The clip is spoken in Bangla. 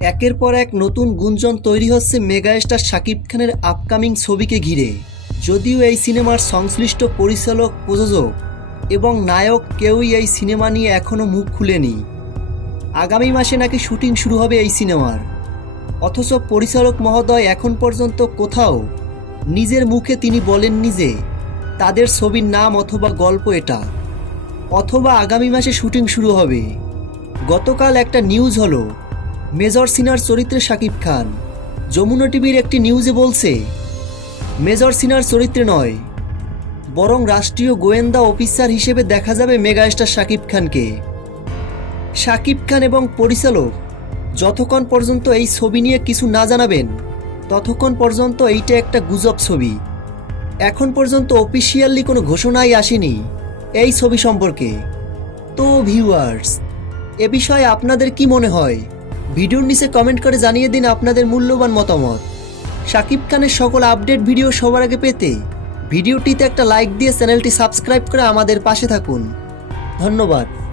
একের পর এক নতুন গুঞ্জন তৈরি হচ্ছে মেগাস্টার শাকিব খানের আপকামিং ছবিকে ঘিরে। যদিও এই সিনেমার সংশ্লিষ্ট পরিচালক, প্রযোজক এবং নায়ক কেউই এই সিনেমা নিয়ে এখনও মুখ খুলেনি। আগামী মাসে নাকি শুটিং শুরু হবে এই সিনেমার। অথচ পরিচালক মহোদয় এখন পর্যন্ত কোথাও নিজের মুখে তিনি বলেননি যে তাদের ছবির নাম অথবা গল্প এটা। অথবা আগামী মাসে শুটিং শুরু হবে। গতকাল একটা নিউজ হলো মেজর সিনার চরিত্রে শাকিব খান। যমুনা টিভির একটি নিউজে বলছে, মেজর সিনার চরিত্রে নয়, বরং রাষ্ট্রীয় গোয়েন্দা অফিসার হিসেবে দেখা যাবে মেগাস্টার শাকিব খানকে। শাকিব খান এবং পরিচালক, যতক্ষণ পর্যন্ত এই ছবি নিয়ে কিছু না জানাবেন, ততক্ষণ পর্যন্ত এইটা একটা গুজব ছবি। এখন পর্যন্ত অফিসিয়ালি কোনো ঘোষণাই আসেনি এই ছবি সম্পর্কে। তো ভিউয়ার্স এ বিষয়ে আপনাদের কি মনে হয়? ভিডিওর নিচে কমেন্ট করে জানিয়ে দিন আপনাদের মূল্যবান মতামত। শাকিব খানের সকল আপডেট ভিডিও সবার আগে পেতে ভিডিওটিতে একটা লাইক দিয়ে চ্যানেলটি সাবস্ক্রাইব করে আমাদের পাশে থাকুন। ধন্যবাদ।